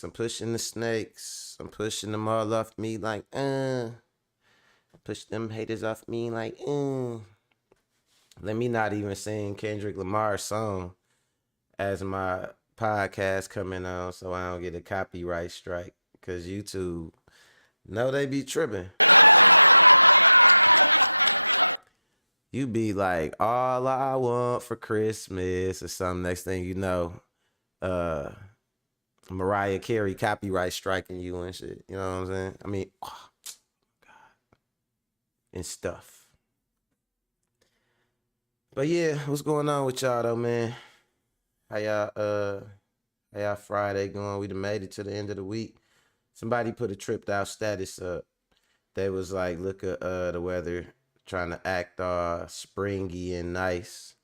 snakes. I'm pushing the snakes. I'm pushing them all off me like, push them haters off me like, Let me not even sing Kendrick Lamar's song as my podcast coming on so I don't get a copyright strike. Cause YouTube, no, they be tripping. You be like, all I want for Christmas or something. Next thing you know, uh, Mariah Carey copyright striking you and shit. You know what I'm saying? I mean, and stuff. But yeah, what's going on with y'all though, man? How y'all how y'all Friday going? We done made it to the end of the week. Somebody put a tripped out status up. They was like, look at the weather, trying to act all springy and nice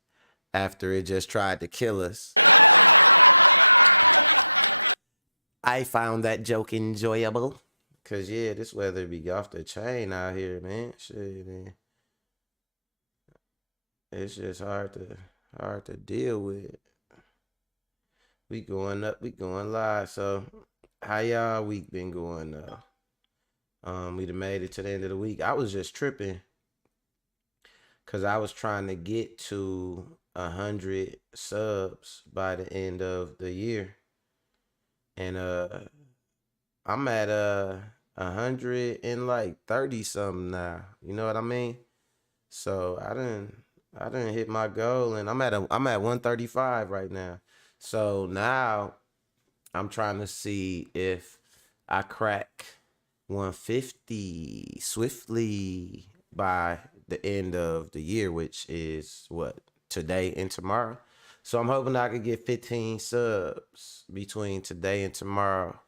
after it just tried to kill us. I found that joke enjoyable. Cause yeah, this weather be off the chain out here, man. Shit, man. It's just hard to deal with. We going up, we going live. So how y'all week been going though? We done made it to the end of the week. I was just tripping because I was trying to get to 100 subs by the end of the year. And I'm at 130 something now. You know what I mean? So I didn't hit my goal, and I'm at 135 right now. So now I'm trying to see if I crack 150 swiftly by the end of the year, which is what, today and tomorrow. So I'm hoping I could get 15 subs between today and tomorrow.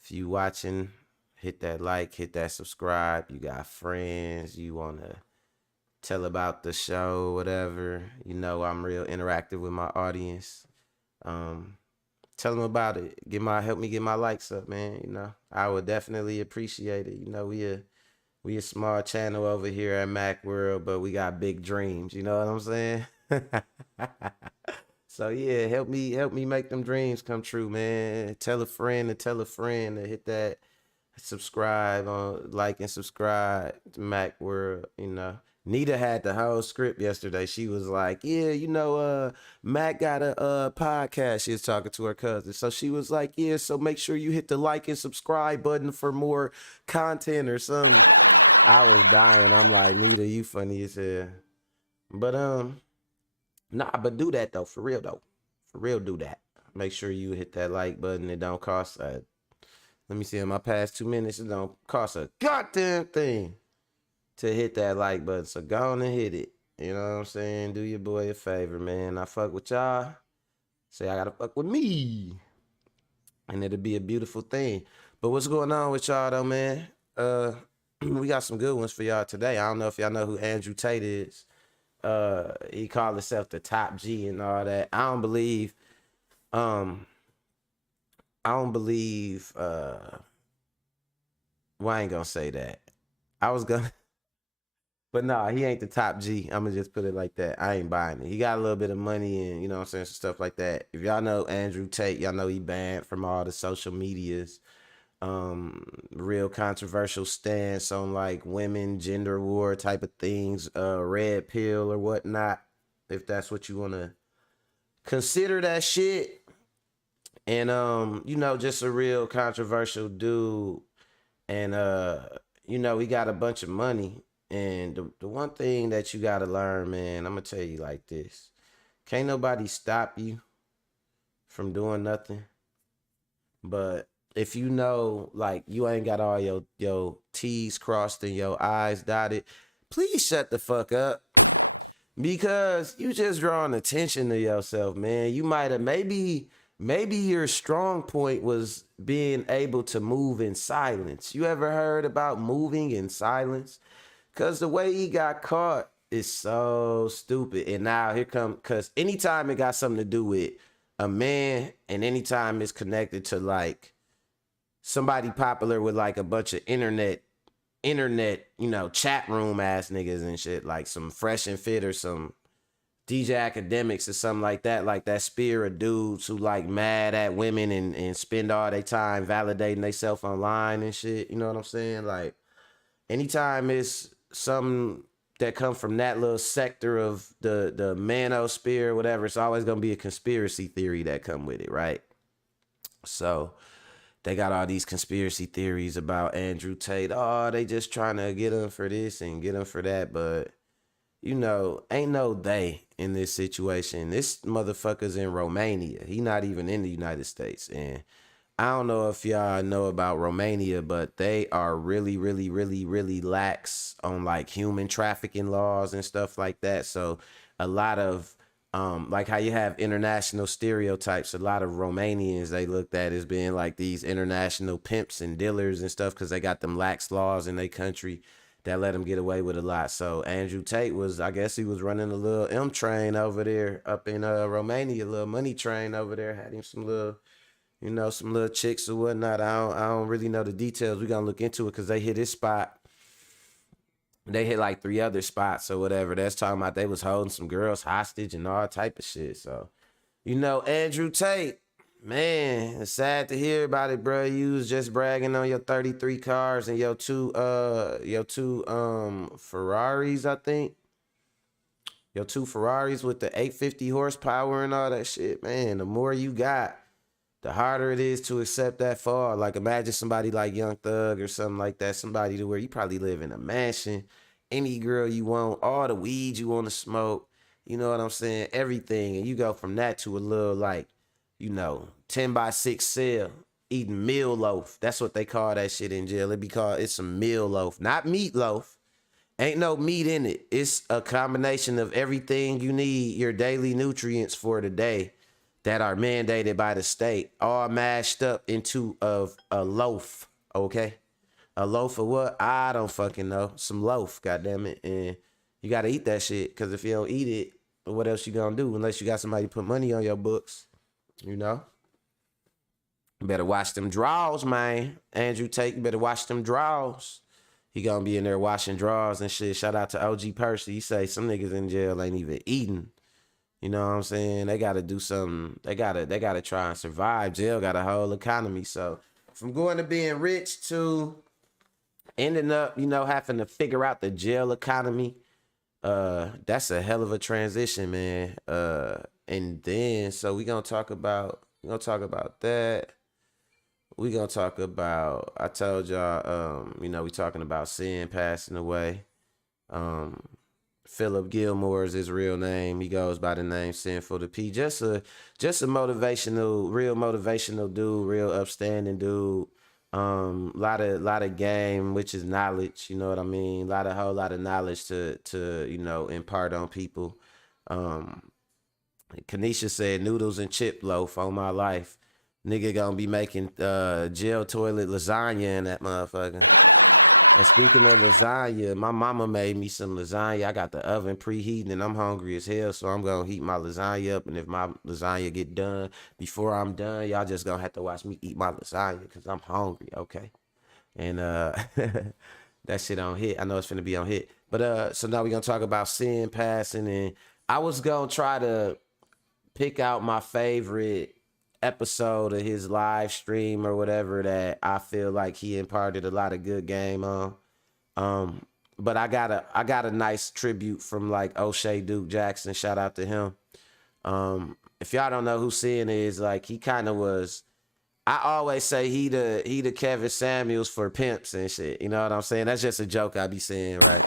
If you watching, hit that like, hit that subscribe. You got friends, you want to tell about the show, whatever. You know, I'm real interactive with my audience. Tell them about it. Help me get my likes up, man. You know, I would definitely appreciate it. You know, we a small channel over here at Mac World, but we got big dreams. You know what I'm saying? So yeah, help me make them dreams come true, man. Tell a friend to tell a friend to hit that subscribe on like and subscribe to Mac World, you know. Nita had the whole script yesterday. She was like, yeah, Mac got a podcast. She was talking to her cousin. So she was like, yeah, so make sure you hit the like and subscribe button for more content or something. I was dying. I'm like, Nita, you funny as hell. But nah, but do that though, for real though. For real, do that. Make sure you hit that like button. It don't cost let me see, in my past 2 minutes, it don't cost a goddamn thing to hit that like button. So go on and hit it. You know what I'm saying? Do your boy a favor, man. I fuck with y'all. Say I gotta fuck with me. And it'll be a beautiful thing. But what's going on with y'all though, man? We got some good ones for y'all today. I don't know if y'all know who Andrew Tate is. He called himself the top G and all that. Um I don't believe well, I ain't gonna say that. I was gonna but nah, he ain't the top G. I'm gonna just put it like that. I ain't buying it. He got a little bit of money and you know what I'm saying, some stuff like that. If y'all know Andrew Tate, y'all know he banned from all the social medias. Real controversial stance on like women, gender war type of things, red pill or whatnot, if that's what you wanna consider that shit. And just a real controversial dude. And he got a bunch of money. And the one thing that you gotta learn, man, I'm gonna tell you like this. Can't nobody stop you from doing nothing. But if you know like you ain't got all your T's crossed and your I's dotted, please shut the fuck up. Because you just drawing attention to yourself, man. You might have maybe your strong point was being able to move in silence. You ever heard about moving in silence? Cause the way he got caught is so stupid. And now here come, cause anytime it got something to do with a man, and anytime it's connected to like somebody popular with like a bunch of internet, chat room ass niggas and shit, like some fresh and fit or some DJ Academics or something like that spear of dudes who like mad at women and spend all their time validating themselves online and shit. You know what I'm saying? Like anytime it's something that come from that little sector of the manosphere, whatever, it's always gonna be a conspiracy theory that come with it, right? So they got all these conspiracy theories about Andrew Tate. Oh, they just trying to get him for this and get him for that, but ain't no they in this situation. This motherfucker's in Romania. He not even in the United States. And I don't know if y'all know about Romania, but they are really, really, really, really lax on like human trafficking laws and stuff like that. So a lot of like how you have international stereotypes, a lot of Romanians they looked at as being like these international pimps and dealers and stuff because they got them lax laws in their country that let him get away with a lot. So Andrew Tate was, I guess he was running a little M train over there up in Romania, a little money train over there, had him some little, some little chicks or whatnot. I don't really know the details. We gonna look into it because they hit his spot. They hit like 3 other spots or whatever. That's talking about they was holding some girls hostage and all type of shit. So, Andrew Tate, man, it's sad to hear about it, bro. You was just bragging on your 33 cars and your two Ferraris, I think. Your 2 Ferraris with the 850 horsepower and all that shit, man. The more you got, the harder it is to accept that fall. Like imagine somebody like Young Thug or something like that, somebody to where you probably live in a mansion, any girl you want, all the weed you want to smoke, you know what I'm saying? Everything. And you go from that to a little like, 10 by 6 cell, eating meal loaf. That's what they call that shit in jail. It's a meal loaf, not meatloaf. Ain't no meat in it. It's a combination of everything you need, your daily nutrients for the day that are mandated by the state, all mashed up into a loaf, okay? A loaf of what? I don't fucking know. Some loaf, goddamn it. And you gotta eat that shit, because if you don't eat it, what else you gonna do? Unless you got somebody put money on your books, you know? You better watch them draws, man. Andrew Tate, you better watch them draws. He gonna be in there washing drawers and shit. Shout out to OG Percy. He say some niggas in jail ain't even eating. You know what I'm saying? They gotta do something. They gotta try and survive. Jail got a whole economy. So from going to being rich to ending up, having to figure out the jail economy, that's a hell of a transition, man. And then so we gonna talk about that. We gonna talk about, I told y'all, we talking about sin passing away. Um, Philip Gilmore is his real name. He goes by the name Sinful the P. Just a real motivational dude, real upstanding dude. Lot of game, which is knowledge. You know what I mean? Whole lot of knowledge to impart on people. Kanisha said noodles and chip loaf on my life. Nigga gonna be making jail toilet lasagna in that motherfucker. And speaking of lasagna, my mama made me some lasagna. I got the oven preheating and I'm hungry as hell, so I'm gonna heat my lasagna up. And if my lasagna get done before I'm done, y'all just gonna have to watch me eat my lasagna because I'm hungry, okay? And that shit on hit. I know it's finna be on hit. But so now we gonna talk about sin passing, and I was gonna try to pick out my favorite episode of his live stream or whatever that I feel like he imparted a lot of good game on. But I got a nice tribute from like O'Shea Duke Jackson. Shout out to him. If y'all don't know who Sin is, like he kind of was. I always say he the Kevin Samuels for pimps and shit. You know what I'm saying? That's just a joke I be saying, right?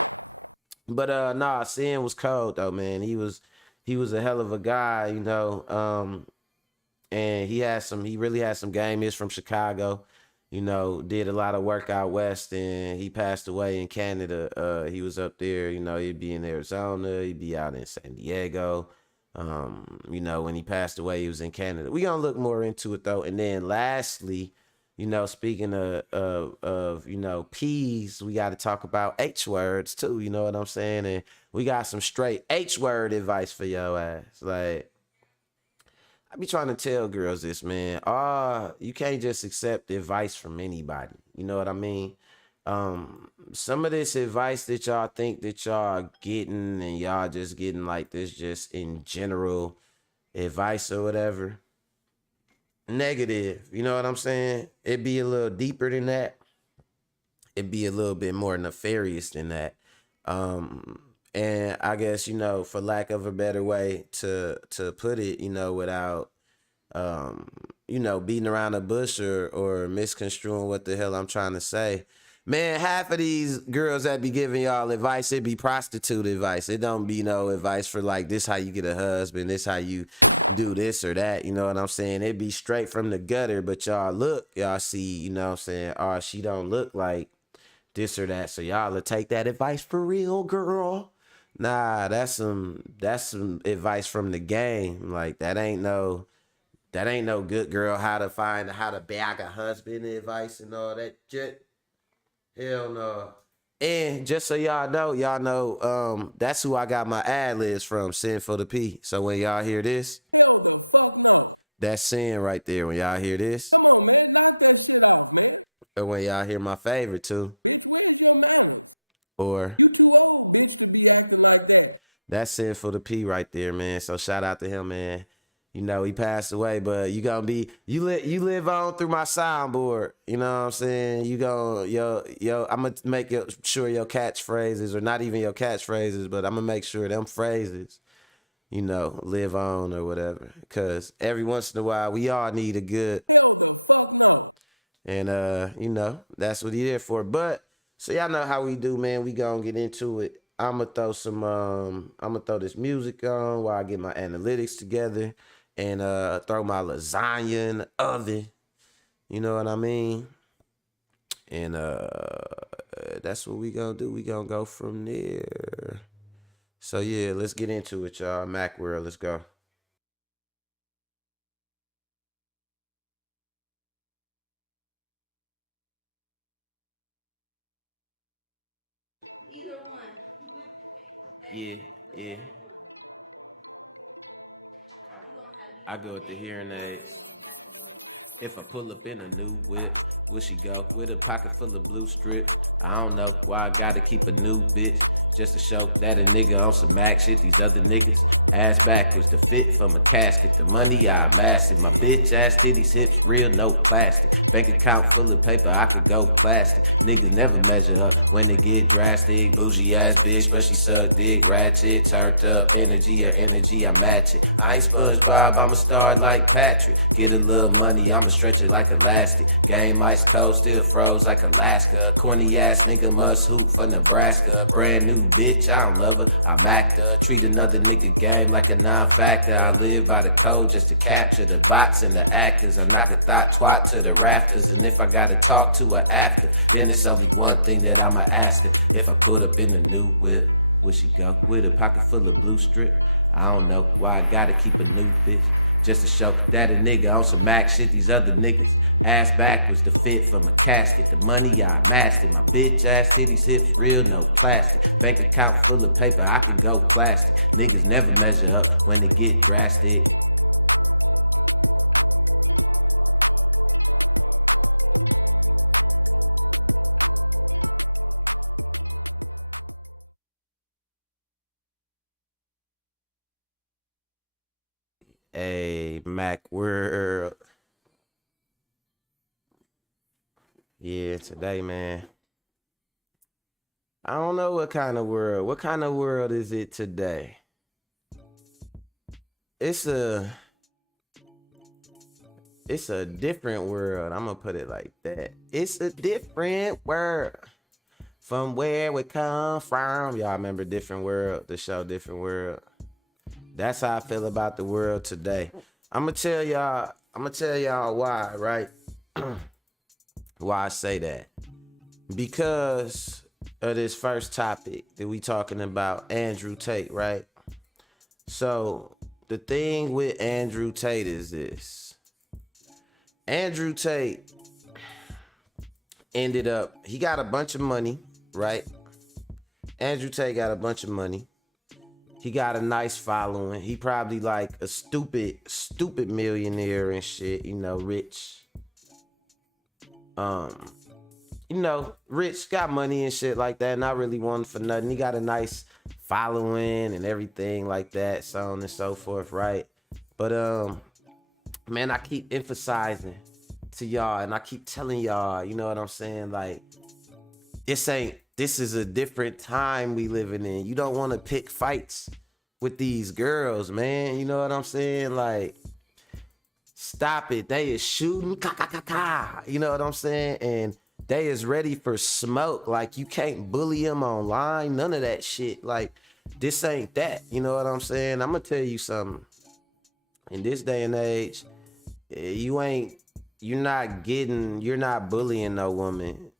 But nah, Sin was cold though, man. He was a hell of a guy, and he really had some game. He's from Chicago, did a lot of work out west, and he passed away in Canada. He was up there, he'd be in Arizona, he'd be out in San Diego. When he passed away, he was in Canada. We gonna look more into it though. And then lastly, speaking of P's, we got to talk about H words too. You know what I'm saying? And we got some straight H word advice for your ass. Like, I be trying to tell girls this, man. You can't just accept advice from anybody. You know what I mean? Some of this advice that y'all think that y'all getting and y'all just getting like this just in general advice or whatever, negative. You know what I'm saying? It'd be a little deeper than that. It'd be a little bit more nefarious than that. Um, and I guess, for lack of a better way to put it, without um, beating around the bush or misconstruing what the hell I'm trying to say. Man, half of these girls that be giving y'all advice, it be prostitute advice. It don't be no advice for like this how you get a husband, this how you do this or that. You know what I'm saying? It be straight from the gutter, but y'all see, what I'm saying? Oh, she don't look like this or that. So y'all will take that advice for real, girl. Nah, that's some advice from the game. Like that ain't no good girl how to bag a husband advice and all that shit. Hell no. And just so y'all know, that's who I got my ad libs from, Sinful the P. So when y'all hear this, that's sin right there. When y'all hear this, or when y'all hear my favorite too, or that's Sinful the P right there, man. So shout out to him, man. He passed away, but you live on through my soundboard. You know what I'm saying? You go yo. I'm gonna make sure your catchphrases, or not even your catchphrases, but I'm gonna make sure them phrases, live on or whatever. Cause every once in a while, we all need a good, and that's what he there for. But so y'all know how we do, man. We gonna get into it. I'm gonna throw this music on while I get my analytics together and throw my lasagna in the oven. You know what I mean? And that's what we gonna do. We gonna go from there. So yeah, let's get into it, y'all. Mac World, let's go. Yeah, yeah. I go with the hearing aids. If I pull up in a new whip, will she go with a pocket full of blue strips? I don't know why I gotta keep a new bitch. Just to show that a nigga on some Mac shit. These other niggas ass backwards. The fit from a casket. The money I amassed it. My bitch ass titties hips real, no plastic. Bank account full of paper, I could go plastic. Niggas never measure up when they get drastic. Bougie ass bitch, but she suck dick. Ratchet, turned up energy, I match it. I ain't SpongeBob, I'm a star like Patrick. Get a little money, I'ma stretch it like elastic. Game ice cold, still froze like Alaska. Corny ass nigga must hoop for Nebraska. Brand new bitch, I don't love her, I'm actor. Treat another nigga game like a non-factor. I live by the code just to capture the bots and the actors. I knock a thought twat to the rafters. And if I gotta talk to her after, then it's only one thing that I'ma ask her. If I put up in the new whip, would she go with a pocket full of blue strip? I don't know why I gotta keep a new bitch. Just to show that a nigga on some Mac shit, these other niggas. Ass backwards, the fit from a casket. The money I amassed it. My bitch ass titties hips real, no plastic. Bank account full of paper, I can go plastic. Niggas never measure up when they get drastic. Hey, Mac World. Yeah, today, man. I don't know what kind of world. What kind of world is it today? It's a it's a different world. I'm gonna put it like that. It's a different world from where we come from. Y'all remember Different World, the show Different World? That's how I feel about the world today. I'm gonna tell y'all why, right? Why I say that. Because of this first topic that we talking about, Andrew Tate, right? So the thing with Andrew Tate is this. Andrew Tate he got a bunch of money, right? Andrew Tate got a bunch of money. He got a nice following. He probably like a stupid millionaire and shit, rich. Um, you know, rich, got money and shit like that, not really wanting for nothing. He got a nice following and everything like that, so on and so forth, right? But man, I keep emphasizing to y'all and I keep telling y'all, you know what I'm saying? Like, this is a different time we living in. You don't want to pick fights with these girls, man. You know what I'm saying? Like, stop it. They is shooting, ka ka ka ka. You know what I'm saying? And they is ready for smoke. Like, you can't bully them online. None of that shit. Like, this ain't that. You know what I'm saying? I'm gonna tell you something. In this day and age, you're you're not bullying no woman.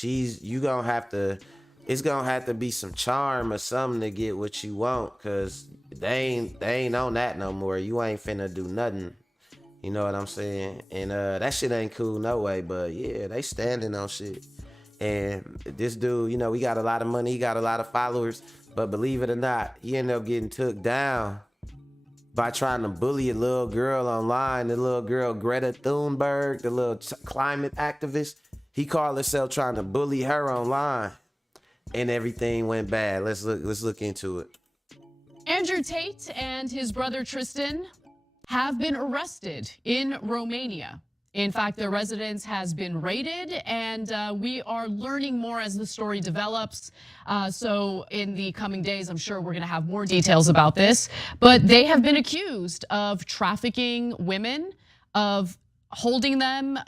You gonna have to, it's gonna have to be some charm or something to get what you want, cause they ain't on that no more. You ain't finna do nothing. You know what I'm saying? And that shit ain't cool no way, but yeah, they standing on shit. And this dude, you know, he got a lot of money, he got a lot of followers, but believe it or not, he ended up getting took down by trying to bully a little girl online. The little girl Greta Thunberg, the little climate activist, he called himself trying to bully her online, and everything went bad. Let's look into it. Andrew Tate and his brother Tristan have been arrested in Romania. In fact, their residence has been raided, and we are learning more as the story develops. So in the coming days, I'm sure we're going to have more details about this. But they have been accused of trafficking women, of holding them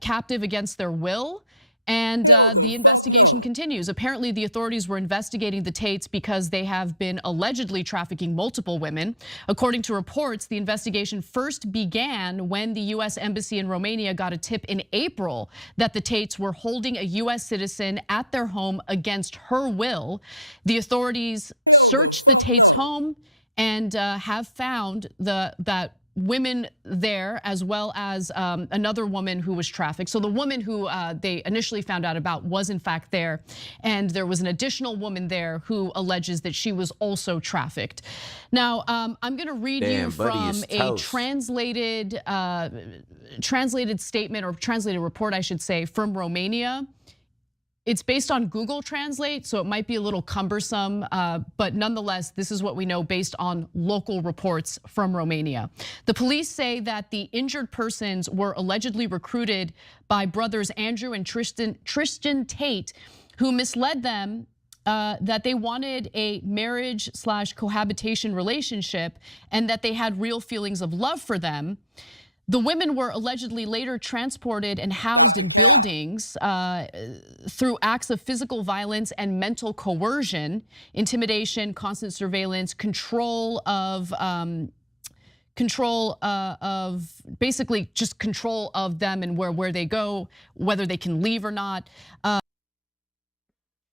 captive against their will. And the investigation continues. Apparently, the authorities were investigating the Tates because they have been allegedly trafficking multiple women. According to reports, the investigation first began when the U.S. Embassy in Romania got a tip in April that the Tates were holding a U.S. citizen at their home against her will. The authorities searched the Tates' home and have found that women there, as well as another woman who was trafficked. So the woman who they initially found out about was in fact there. And there was an additional woman there who alleges that she was also trafficked. Now, I'm gonna read you from a translated statement, or translated report, I should say, from Romania. It's based on Google Translate, so it might be a little cumbersome, but nonetheless, this is what we know based on local reports from Romania. The police say that the injured persons were allegedly recruited by brothers Andrew and Tristan Tate, who misled them that they wanted a marriage/cohabitation relationship and that they had real feelings of love for them. The women were allegedly later transported and housed in buildings through acts of physical violence and mental coercion, intimidation, constant surveillance, control of basically just control of them and where they go, whether they can leave or not. Now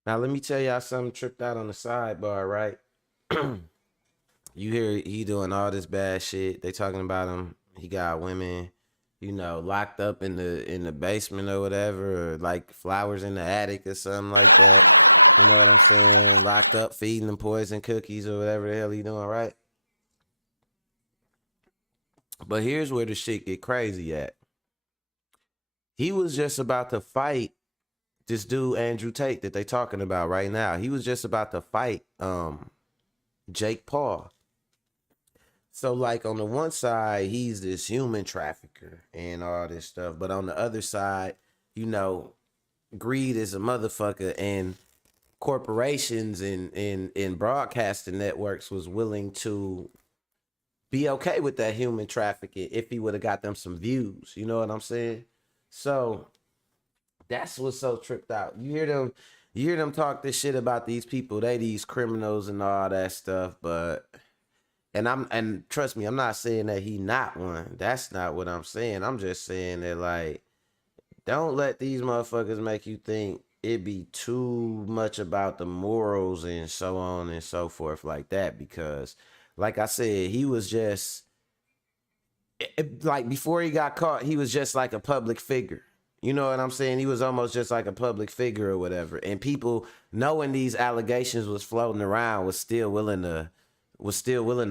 let me tell y'all something tripped out on the sidebar, right? You hear he doing all this bad shit. They talking about him. He got women, you know, locked up in the basement or whatever, or like flowers in the attic or something like that. You know what I'm saying? Locked up, feeding them poison cookies or whatever the hell he doing, right? But here's where the shit get crazy at. He was just about to fight this dude Andrew Tate that they talking about right now. He was just about to fight Jake Paul. So like on the one side, he's this human trafficker and all this stuff. But on the other side, you know, greed is a motherfucker, and corporations and broadcasting networks was willing to be okay with that human trafficking if he would have got them some views. You know what I'm saying? So that's what's so tripped out. You hear them talk this shit about these people, they these criminals and all that stuff, but and trust me, I'm not saying that he not one. That's not what I'm saying. I'm just saying that, like, don't let these motherfuckers make you think it be too much about the morals and so on and so forth like that. Because, like I said, he was just like, before he got caught, he was just like a public figure. You know what I'm saying? He was almost just like a public figure or whatever. And people, knowing these allegations was floating around, was still willing to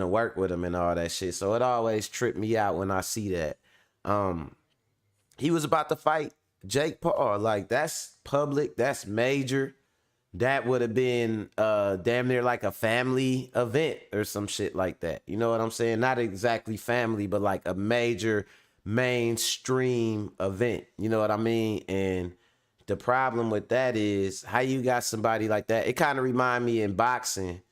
work with him and all that shit. So it always tripped me out when I see that. He was about to fight Jake Paul, like that's public, that's major. That would have been damn near like a family event or some shit like that. You know what I'm saying? Not exactly family, but like a major mainstream event. You know what I mean? And the problem with that is how you got somebody like that. It kind of remind me in boxing.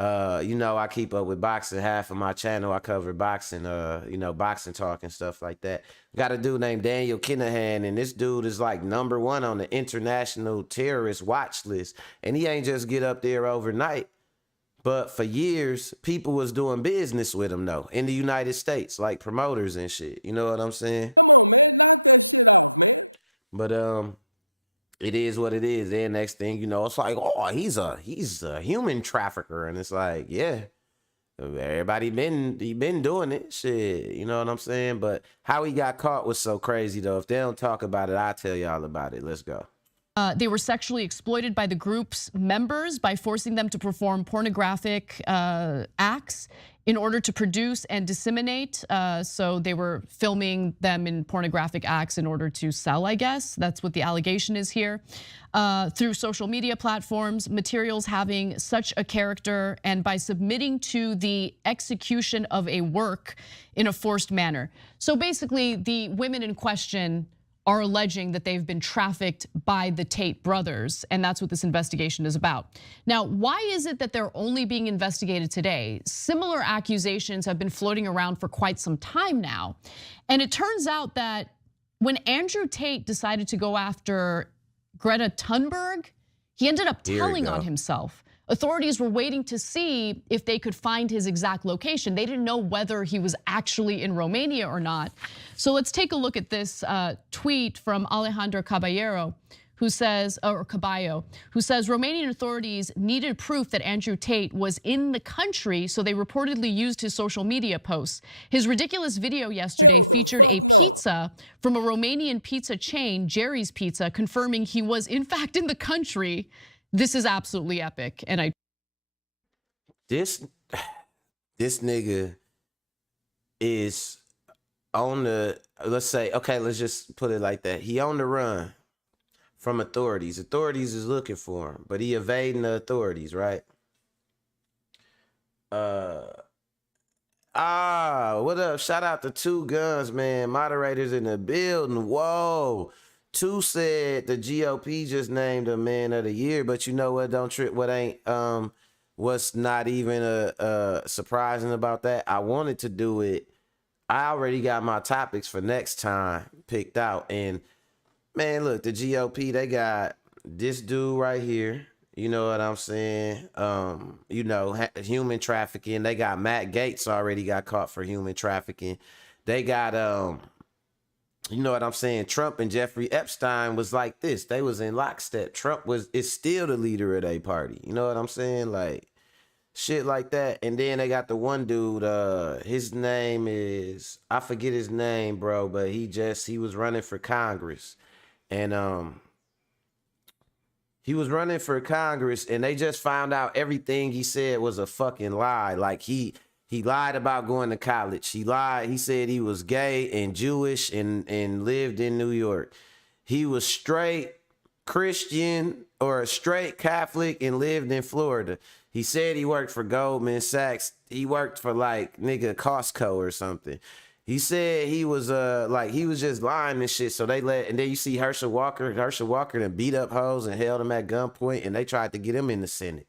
You know, I keep up with boxing. Half of my channel, I cover boxing, you know, boxing talk and stuff like that. Got a dude named Daniel Kinahan, and this dude is like #1 on the international terrorist watch list. And he ain't just get up there overnight. But for years, people was doing business with him though in the United States, like promoters and shit. You know what I'm saying? But it is what it is. Then next thing you know, it's like, oh, he's a human trafficker, and it's like, yeah, everybody been doing it, shit. You know what I'm saying? But how he got caught was so crazy though. If they don't talk about it, I'll tell y'all about it. Let's go. They were sexually exploited by the group's members by forcing them to perform pornographic acts in order to produce and disseminate. So they were filming them in pornographic acts in order to sell, I guess. That's what the allegation is here. Through social media platforms, materials having such a character, and by submitting to the execution of a work in a forced manner. So basically, the women in question are alleging that they've been trafficked by the Tate brothers, and that's what this investigation is about. Now, why is it that they're only being investigated today? Similar accusations have been floating around for quite some time now. And it turns out that when Andrew Tate decided to go after Greta Thunberg, he ended up telling on himself. Authorities were waiting to see if they could find his exact location. They didn't know whether he was actually in Romania or not. So let's take a look at this tweet from Alejandro Caballero, who says, or Caballo, who says Romanian authorities needed proof that Andrew Tate was in the country, so they reportedly used his social media posts. His ridiculous video yesterday featured a pizza from a Romanian pizza chain, Jerry's Pizza, confirming he was in fact in the country. This is absolutely epic, and This nigga is on the, let's say, okay, let's just put it like that. He on the run from authorities. Authorities is looking for him, but he evading the authorities, right? What up? Shout out to Two Guns, man. Moderators in the building. Whoa. Two said the GOP just named a man of the year, but you know what? Don't trip. What ain't what's not even surprising about that? I wanted to do it. I already got my topics for next time picked out, and man, look, the GOP, they got this dude right here. You know what I'm saying? You know, human trafficking. They got Matt Gaetz already got caught for human trafficking. They got you know what I'm saying? Trump and Jeffrey Epstein was like this. They was in lockstep. Trump is still the leader of their party. You know what I'm saying? Like shit like that. And then they got the one dude, his name is, I forget his name, bro, but he was running for Congress. And he was running for Congress, and they just found out everything he said was a fucking lie. Like he lied about going to college. He lied. He said he was gay and Jewish and lived in New York. He was straight Christian or a straight Catholic and lived in Florida. He said he worked for Goldman Sachs. He worked for like nigga Costco or something. He said he was like he was just lying and shit. So they and then you see Herschel Walker then beat up hoes and held him at gunpoint, and they tried to get him in the Senate.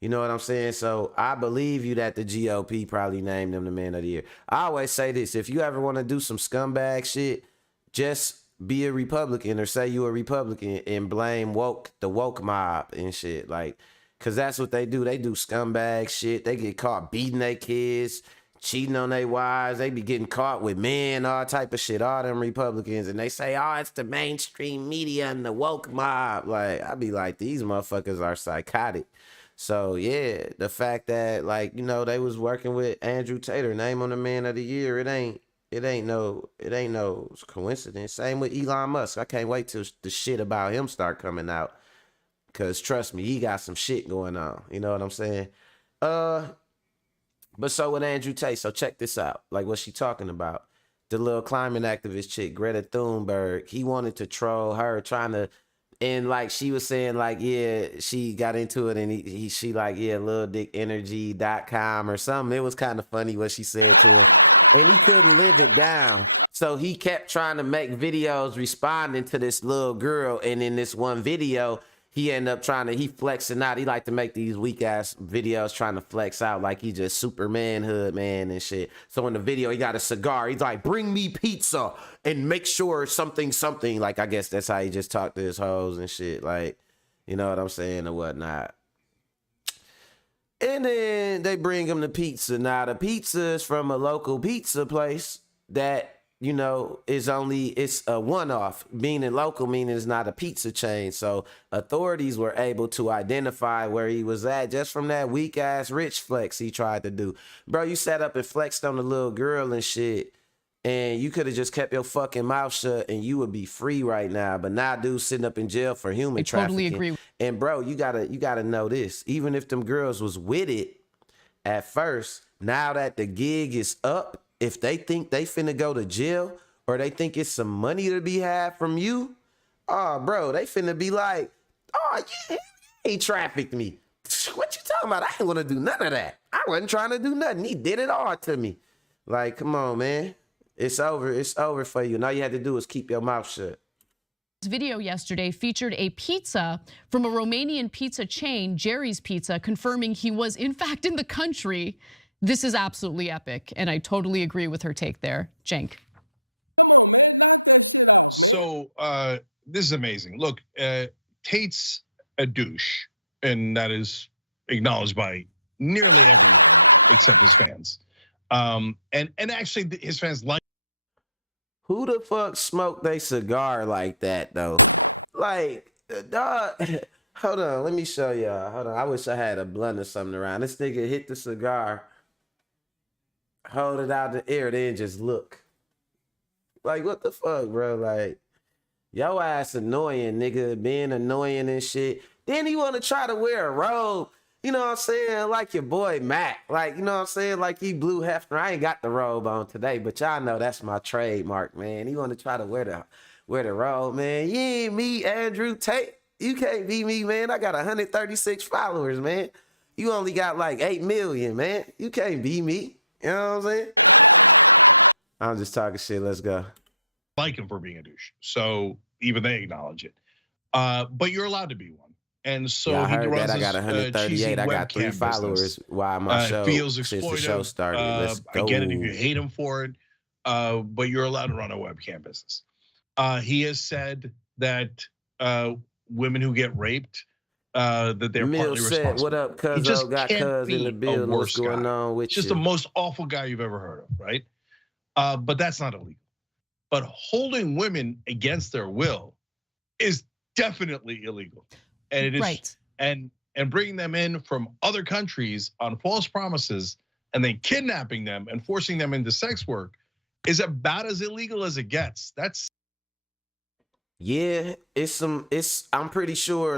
You know what I'm saying? So I believe you that the GOP probably named him the man of the year. I always say this: if you ever want to do some scumbag shit, just be a Republican or say you a Republican and blame the woke mob and shit. Like, cause that's what they do. They do scumbag shit. They get caught beating their kids, cheating on their wives. They be getting caught with men, all type of shit. All them Republicans, and they say, "Oh, it's the mainstream media and the woke mob." Like, I be like, these motherfuckers are psychotic. So yeah, the fact that like, you know, they was working with Andrew Tate, name on the man of the year, it ain't no coincidence. Same with Elon Musk. I can't wait till the shit about him start coming out, cause trust me, he got some shit going on. You know what I'm saying? But so with Andrew Tate, so check this out. Like what she talking about. the little climate activist chick, Greta Thunberg. He wanted to troll her, trying to, and like she was saying, like, yeah, she got into it, and she like, yeah, littledickenergy.com or something. It was kind of funny what she said to him, and he couldn't live it down. So he kept trying to make videos responding to this little girl, and in this one video, he ended up he flexing out. He like to make these weak ass videos trying to flex out like he just Superman hood man and shit. So in the video, he got a cigar. He's like, bring me pizza and make sure something. Like, I guess that's how he just talked to his hoes and shit. Like, you know what I'm saying or whatnot. And then they bring him the pizza. Now the pizza is from a local pizza place that, you know, it's a one-off, meaning local, meaning it's not a pizza chain. So authorities were able to identify where he was at just from that weak ass rich flex he tried to do. Bro, you sat up and flexed on the little girl and shit, and you could have just kept your fucking mouth shut and you would be free right now. But now dude's sitting up in jail for human trafficking. I totally agree. And bro, you gotta know this. Even if them girls was with it at first, now that the gig is up, if they think they finna go to jail or they think it's some money to be had from you, oh, bro, they finna be like, oh, you ain't trafficked me. What you talking about? I ain't gonna do none of that. I wasn't trying to do nothing. He did it all to me. Like, come on, man. It's over. It's over for you. And all you had to do is keep your mouth shut. This video yesterday featured a pizza from a Romanian pizza chain, Jerry's Pizza, confirming he was in fact in the country. This is absolutely epic, and I totally agree with her take there. Cenk. So this is amazing. Look, Tate's a douche, and that is acknowledged by nearly everyone except his fans. And actually, his fans like. Who the fuck smoked a cigar like that though? Like, dog. Hold on, let me show y'all. Hold on, I wish I had a blunt or something around. This nigga hit the cigar, hold it out the air, then just look. Like, what the fuck, bro? Like, yo ass annoying, nigga, being annoying and shit. Then he want to try to wear a robe, you know what I'm saying? Like your boy Mac, like, you know what I'm saying? Like he Blue Hefner. I ain't got the robe on today, but y'all know that's my trademark, man. He want to try to wear the robe, man. You ain't me, Andrew Tate. You can't be me, man. I got 136 followers, man. You only got like 8 million, man. You can't be me. You know what I'm saying? I'm just talking shit. Let's go. Like him for being a douche. So even they acknowledge it. But you're allowed to be one. And so yeah, I heard runs that. I got 138. I got 3 followers while my show feels since exploitive. the show started. Let's go. I get it if you hate him for it, but you're allowed to run a webcam business. He has said that women who get raped, that they're Mill partly said, responsible. What up, cuz? Got cuz in the building. What's going on with Just you? the most awful guy you've ever heard of, right? But that's not illegal. But holding women against their will is definitely illegal. And it is right. And bringing them in from other countries on false promises and then kidnapping them and forcing them into sex work is about as illegal as it gets. Yeah, I'm pretty sure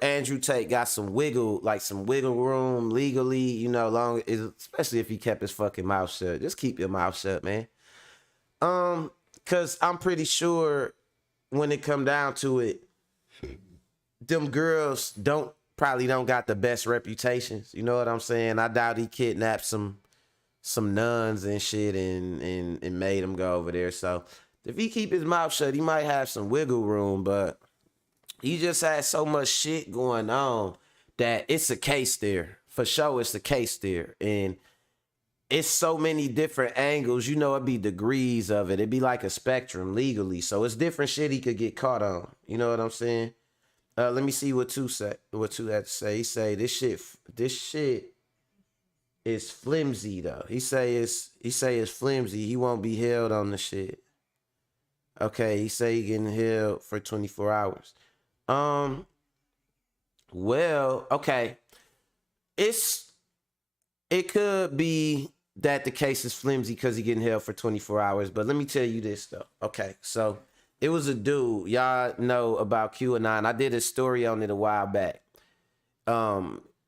Andrew Tate got some wiggle room legally, you know, especially if he kept his fucking mouth shut. Just keep your mouth shut, man. Cause I'm pretty sure when it come down to it, them girls probably don't got the best reputations. You know what I'm saying? I doubt he kidnapped some nuns and shit and made them go over there. So if he keep his mouth shut, he might have some wiggle room, but he just has so much shit going on that it's a case there. For sure, it's a case there. And it's so many different angles. You know, it'd be degrees of it. It'd be like a spectrum legally. So it's different shit he could get caught on. You know what I'm saying? Let me see what two had to say. He say this shit is flimsy though. He say it's flimsy. He won't be held on the shit. Okay, he say he getting held for 24 hours. Well, okay. It could be that the case is flimsy because he getting held for 24 hours. But let me tell you this though. Okay, so it was a dude. Y'all know about QAnon. I did a story on it a while back.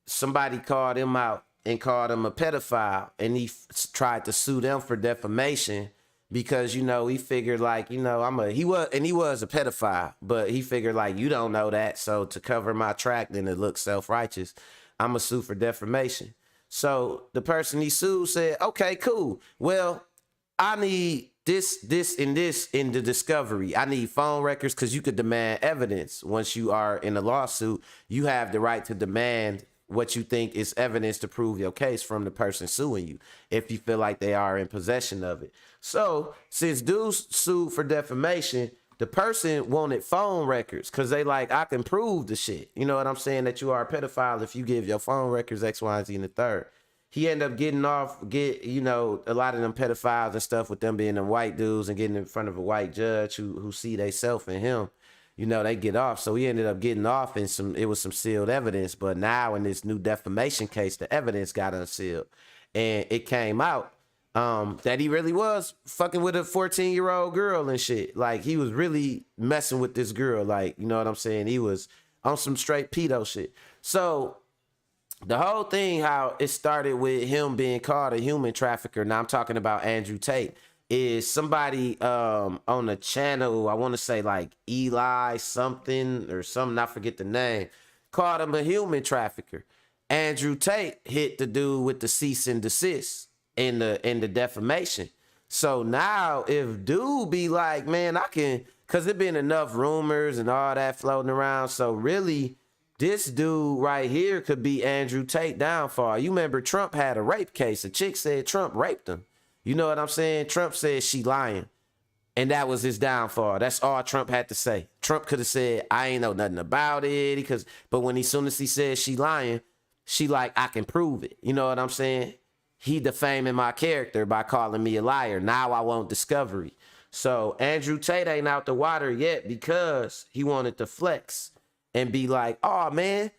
Somebody called him out and called him a pedophile, and he tried to sue them for defamation because, you know, he figured like, you know, he was a pedophile, but he figured like, you don't know that, so to cover my track, then it looks self-righteous, I'm gonna sue for defamation. So the person he sued said, okay, cool. Well, I need this, and this in the discovery. I need phone records because you could demand evidence. Once you are in a lawsuit, you have the right to demand what you think is evidence to prove your case from the person suing you, if you feel like they are in possession of it. So since dude sued for defamation, the person wanted phone records because they like, I can prove the shit. You know what I'm saying? That you are a pedophile if you give your phone records X, Y, and Z, and the third. He ended up you know, a lot of them pedophiles and stuff with them being them white dudes and getting in front of a white judge who see they self in him, you know, they get off. So he ended up getting off and it was some sealed evidence. But now in this new defamation case, the evidence got unsealed. And it came out that he really was fucking with a 14-year-old girl and shit. Like, he was really messing with this girl. Like, you know what I'm saying? He was on some straight pedo shit. So the whole thing, how it started with him being called a human trafficker, now I'm talking about Andrew Tate, is somebody on the channel, I want to say like Eli something or something, I forget the name, called him a human trafficker. Andrew Tate hit the dude with the cease and desist in the defamation. So now if dude be like, man, I can, because there been enough rumors and all that floating around, so really this dude right here could be Andrew Tate downfall. You remember Trump had a rape case. A chick said Trump raped him. You know what I'm saying? Trump said she lying. And that was his downfall. That's all Trump had to say. Trump could have said, I ain't know nothing about it. But when soon as he said she lying, she like, I can prove it. You know what I'm saying? He defaming my character by calling me a liar. Now I want discovery. So Andrew Tate ain't out the water yet because he wanted to flex and be like, oh man,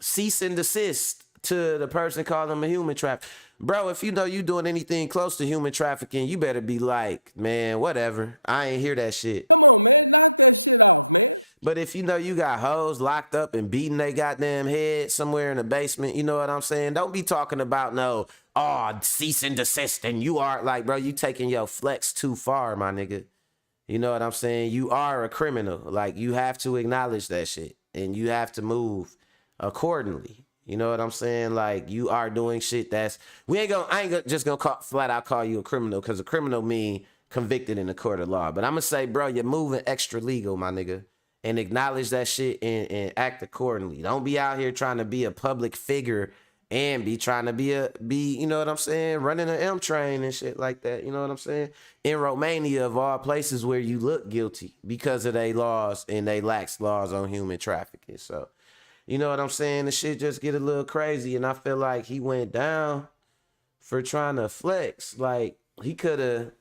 cease and desist to the person calling him a human trafficker. Bro, if you know you doing anything close to human trafficking, you better be like, man, whatever. I ain't hear that shit. But if you know you got hoes locked up and beating they goddamn head somewhere in the basement, you know what I'm saying? Don't be talking about no, oh, cease and desist, and you are like, bro, you taking your flex too far, my nigga. You know what I'm saying? You are a criminal. Like, you have to acknowledge that shit. And you have to move accordingly. You know what I'm saying? Like, you are doing shit that's... I ain't just gonna flat out call you a criminal, because a criminal mean convicted in the court of law. But I'm gonna say, bro, you're moving extra legal, my nigga. And acknowledge that shit and act accordingly. Don't be out here trying to be a public figure and be trying to be, you know what I'm saying, running an M train and shit like that. You know what I'm saying? In Romania, of all places where you look guilty because of they laws, and they lax laws on human trafficking. So, you know what I'm saying? The shit just get a little crazy. And I feel like he went down for trying to flex. Like, he could have,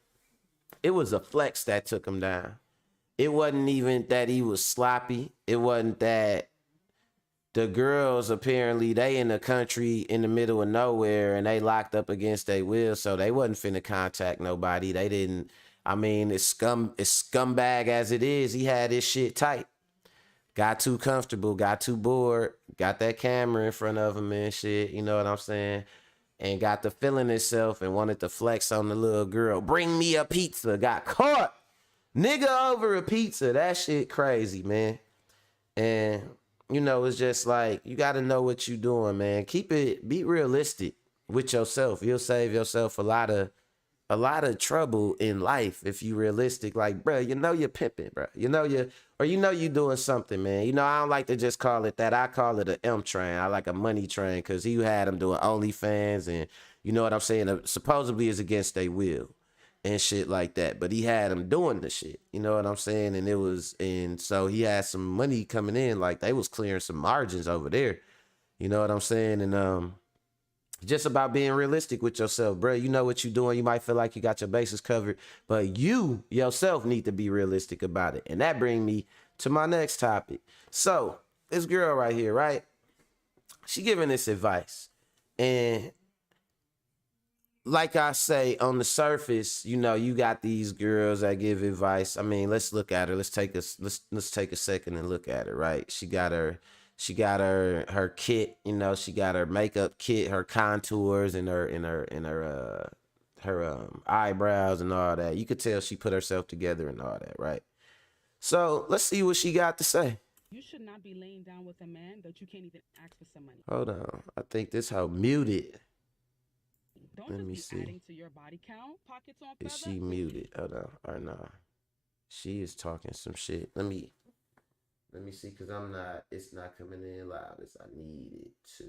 it was a flex that took him down. It wasn't even that he was sloppy. It wasn't that the girls, apparently, they in the country in the middle of nowhere and they locked up against their will, so they wasn't finna contact nobody. They didn't, I mean, it's scumbag as it is. He had his shit tight. Got too comfortable, got too bored, got that camera in front of him and shit, you know what I'm saying? And got the feeling itself and wanted to flex on the little girl. Bring me a pizza. Got caught. Nigga over a pizza. That shit crazy, man. And, you know, it's just like, you got to know what you doing, man. Be realistic with yourself. You'll save yourself a lot of trouble in life if you realistic. Like, bro, you know you're pimping, bro. You know you doing something, man. You know, I don't like to just call it that. I call it an M train. I like a money train, because he had them doing OnlyFans, and you know what I'm saying? Supposedly is against their will and shit like that. But he had them doing the shit. You know what I'm saying? And so he had some money coming in. Like, they was clearing some margins over there. You know what I'm saying? And just about being realistic with yourself, bro. You know what you're doing. You might feel like you got your bases covered, but you yourself need to be realistic about it. And that brings me to my next topic. So this girl right here, right? She giving this advice. And like I say, on the surface, you know, you got these girls that give advice. I mean, let's look at her. Let's take a second and look at her, right? She She got her kit, you know, she got her makeup kit, her contours and her eyebrows and all that. You could tell she put herself together and all that, right? So let's see what she got to say. You should not be laying down with a man that you can't even ask for some money. Hold on. I think this hoe muted. Don't Let just me be see. adding to your body count. Pockets on feather. Is she muted? Hold on. Or no. She is talking some shit. Let me see, because it's not coming in loud as I need it to.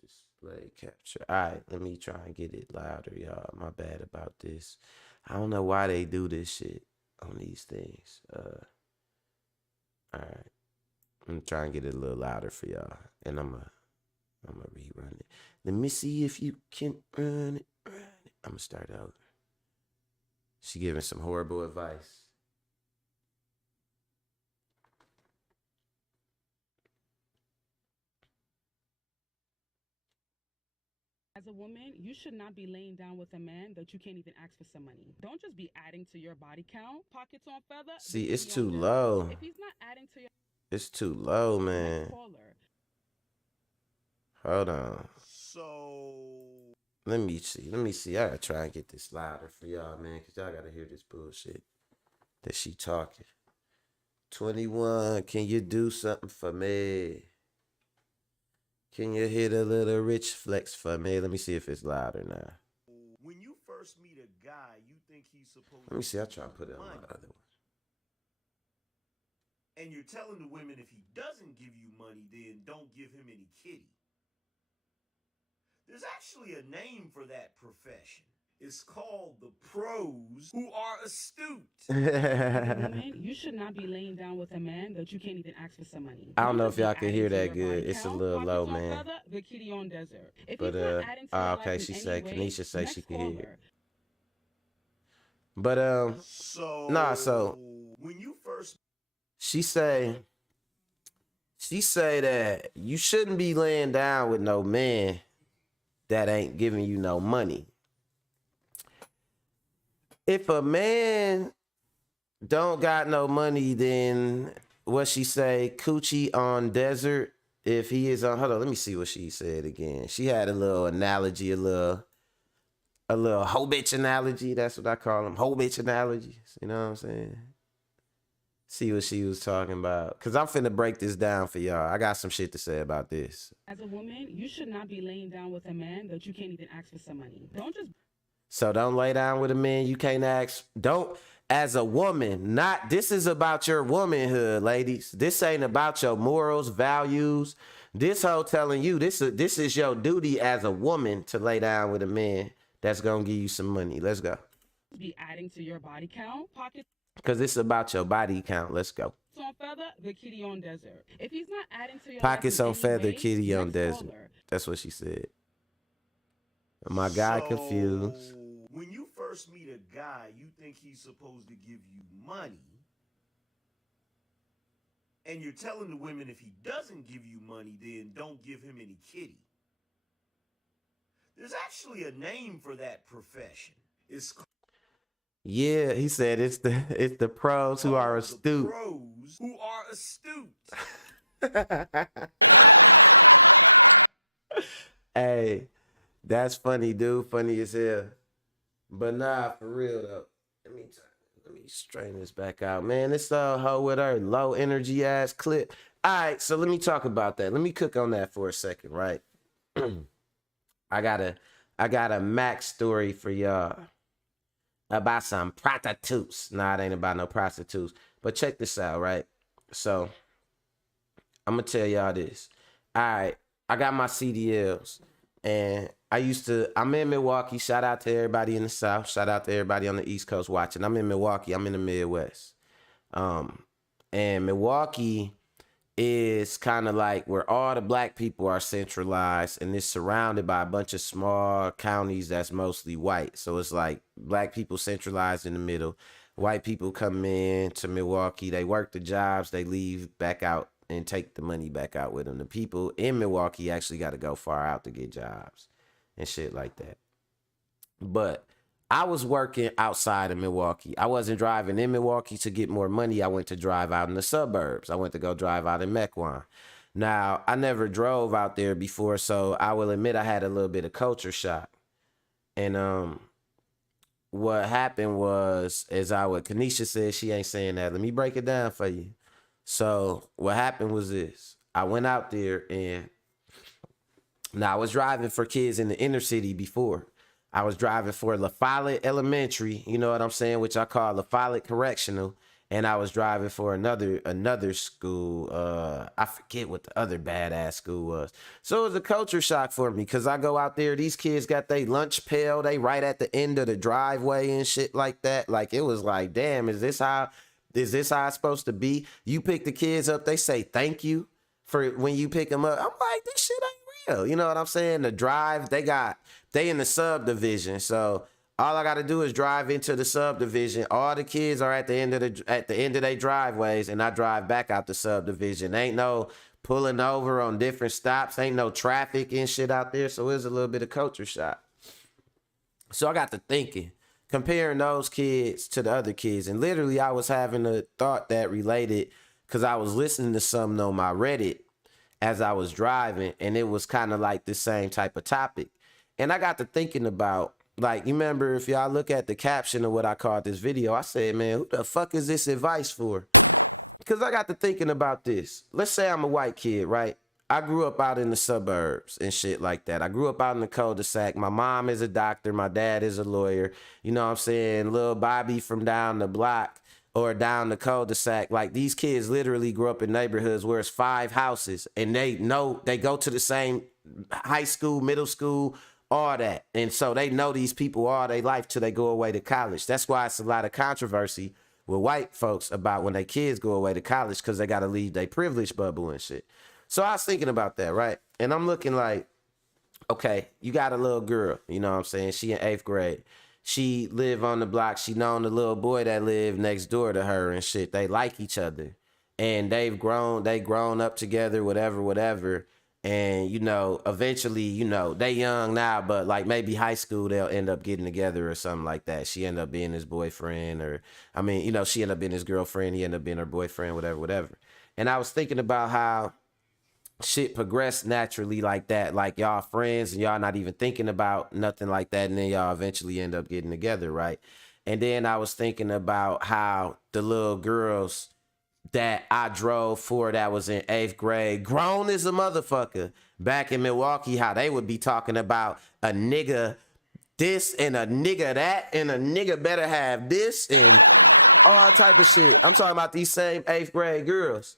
Display capture. All right, let me try and get it louder, y'all. My bad about this. I don't know why they do this shit on these things. All right, I'm trying to get it a little louder for y'all, and I'm gonna rerun it. Let me see if you can run it. I'm gonna start over. She giving some horrible advice. As a woman, you should not be laying down with a man that you can't even ask for some money. Don't just be adding to your body count. Pockets on feather. See, it's too low. If he's not adding to your It's too low, man. Hold on. So Let me see. I gotta try and get this louder for y'all, man, because y'all gotta hear this bullshit that she talking. 21, can you do something for me? Can you hit a little rich flex for me? Let me see if it's louder now. when you first meet a guy, you think he's supposed Let me see. I'll give try to you put it on money. my other one. And you're telling the women if he doesn't give you money, then don't give him any kitty. There's actually a name for that profession. It's called the pros who are astute. As a woman, you should not be laying down with a man that you can't even ask for some money. I don't know just if y'all be can adding hear to that your good. body It's a count. little Pockets low, on man. feather, the kitty on desert. If But he's not adding to your okay, life she in say, any way, Kanisha say she next can hear caller. it. But so when you first she say that you shouldn't be laying down with no man that ain't giving you no money. If a man don't got no money, then what she say, coochie on desert. If he is on, hold on, let me see what she said again. She had a little analogy, a little hoe bitch analogy. That's what I call them, hoe bitch analogies. You know what I'm saying? See what she was talking about. Cause I'm finna break this down for y'all. I got some shit to say about this. As a woman, you should not be laying down with a man that you can't even ask for some money. Don't just So don't lay down with a man you can't ask. Don't, as a woman, not, this is about your womanhood, ladies. This ain't about your morals, values. This hoe telling you this is your duty as a woman to lay down with a man that's gonna give you some money. Let's go. be adding to your body count. Pockets Cause it's about your body count. Let's go. on feather, the kitty on desert. If he's not adding to your Pockets life in on any feather, way, kitty on next desert. caller. That's what she said. My guy confused. When you first meet a guy, you think he's supposed to give you money. And you're telling the women if he doesn't give you money, then don't give him any kitty. There's actually a name for that profession. It's Yeah, he said it's the pros who are called the astute. pros who are astute. Hey, that's funny, dude. Funny as hell. But nah, for real though. Let me straighten this back out, man. This hoe with her low energy ass clip. All right, so let me talk about that. Let me cook on that for a second, right? I got a Mac story for y'all about some prostitutes. Nah, it ain't about no prostitutes. But check this out, right? So I'm gonna tell y'all this. All right, I got my CDLs, and I'm in Milwaukee. Shout out to everybody in the South. Shout out to everybody on the East Coast watching. I'm in Milwaukee. I'm in the Midwest. And Milwaukee is kind of like where all the black people are centralized, and it's surrounded by a bunch of small counties that's mostly white. So it's like black people centralized in the middle. White people come in to Milwaukee, they work the jobs, they leave back out and take the money back out with them. The people in Milwaukee actually got to go far out to get jobs and shit like that. But I was working outside of Milwaukee. I wasn't driving in Milwaukee to get more money. I went to drive out in the suburbs. I went to go drive out in Mequon. Now, I never drove out there before, so I will admit I had a little bit of culture shock. And what happened was, Kanisha said she ain't saying that. Let me break it down for you. So what happened was this. I went out there and now I was driving for kids in the inner city before. I was driving for La Follette Elementary, you know what I'm saying, which I call La Follette Correctional. And I was driving for another school. I forget what the other badass school was. So it was a culture shock for me because I go out there, these kids got their lunch pail, they right at the end of the driveway and shit like that. Like it was like, damn, is this how it's supposed to be? You pick the kids up, they say thank you for when you pick them up. I'm like, this shit ain't real. You know what I'm saying? The drive, they in the subdivision. So all I got to do is drive into the subdivision. All the kids are at the end of their driveways, and I drive back out the subdivision. Ain't no pulling over on different stops. Ain't no traffic and shit out there. So it was a little bit of culture shock. So I got to thinking, comparing those kids to the other kids, and literally I was having a thought that related because I was listening to something on my Reddit as I was driving, and it was kind of like the same type of topic. And I got to thinking about, like, you remember if y'all look at the caption of what I called this video, I said, man, who the fuck is this advice for? Because I got to thinking about this. Let's say I'm a white kid, right? I grew up out in the suburbs and shit like that. I grew up out in the cul-de-sac. My mom is a doctor. My dad is a lawyer. You know what I'm saying? Little Bobby from down the block or down the cul-de-sac. Like, these kids literally grew up in neighborhoods where it's 5 houses and they go to the same high school, middle school, all that. And so they know these people all their life till they go away to college. That's why it's a lot of controversy with white folks about when their kids go away to college because they got to leave their privilege bubble and shit. So I was thinking about that, right? And I'm looking like, okay, you got a little girl, you know what I'm saying? She in 8th grade. She live on the block. She known the little boy that lived next door to her and shit. They like each other. And they grown up together, whatever. And, you know, eventually, you know, they young now, but like maybe high school, they'll end up getting together or something like that. She end up being his boyfriend she end up being his girlfriend. He end up being her boyfriend, whatever. And I was thinking about how shit progressed naturally like that. Like y'all friends and y'all not even thinking about nothing like that. And then y'all eventually end up getting together, right? And then I was thinking about how the little girls that I drove for that was in 8th grade, grown as a motherfucker, back in Milwaukee, how they would be talking about a nigga this and a nigga that, and a nigga better have this and all type of shit. I'm talking about these same 8th grade girls.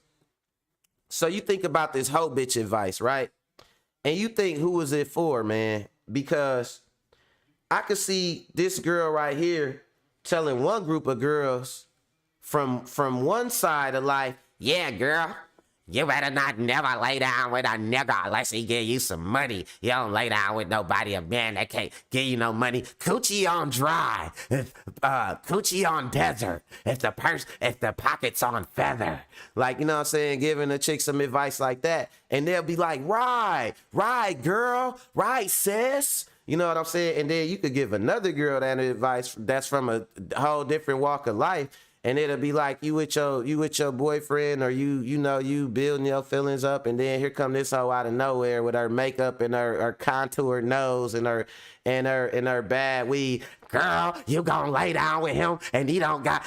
So you think about this hoe bitch advice, right? And you think, who is it for, man? Because I could see this girl right here telling one group of girls from one side of life, yeah, girl, you better not never lay down with a nigga unless he give you some money. You don't lay down with nobody, a man that can't give you no money. Coochie on dry, coochie on desert, if the pocket's on feather. Like, you know what I'm saying, giving a chick some advice like that. And they'll be like, right, girl, right, sis. You know what I'm saying? And then you could give another girl that advice that's from a whole different walk of life. And it'll be like you with your boyfriend, or you building your feelings up, and then here come this hoe out of nowhere with her makeup and her contoured nose and her bad weed. Girl, you gonna lay down with him, and